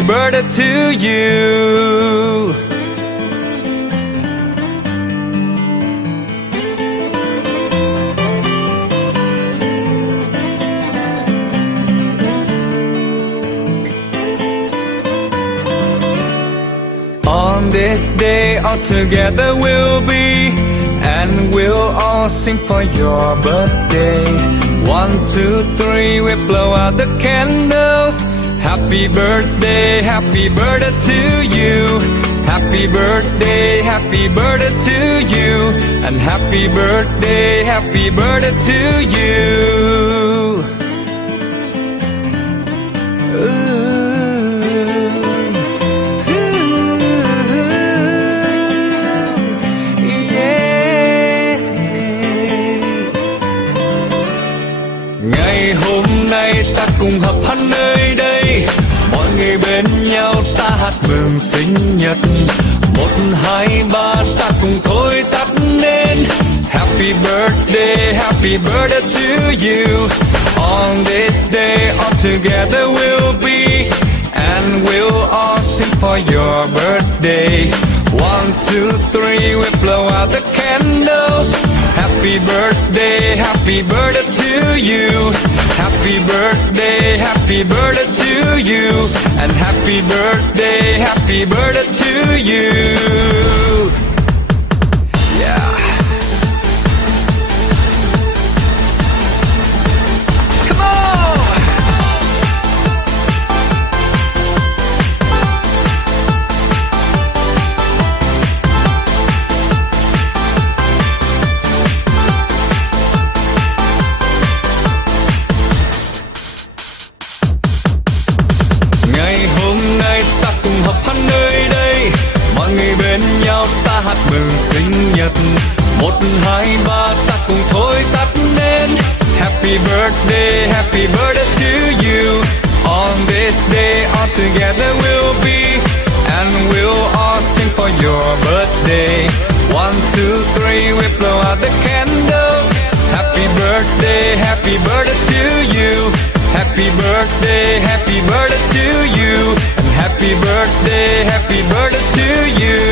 happy birthday to you. On this day all together we'll be, and we'll all sing for your birthday. 1, 2, 3, we blow out the candles. Happy birthday to you. Happy birthday to you. And happy birthday to you. Ngày hôm nay ta cùng hợp hát nơi đây, mọi người bên nhau ta hát mừng sinh nhật. 1, 2, 3 ta cùng thôi tắt nên happy birthday to you. On this day all together we'll be, and we'll all sing for your birthday. 1, 2, 3, we blow out the candles. Happy birthday to you. Happy birthday to you. And happy birthday to you. Yeah. Come on! Ta hát mừng sinh nhật. 1, 2, 3 ta cùng thôi tắt nên happy birthday to you. On this day all together we'll be, and we'll all sing for your birthday. 1, 2, 3, we blow out the candles. Happy birthday to you. Happy birthday to you. And happy birthday to you.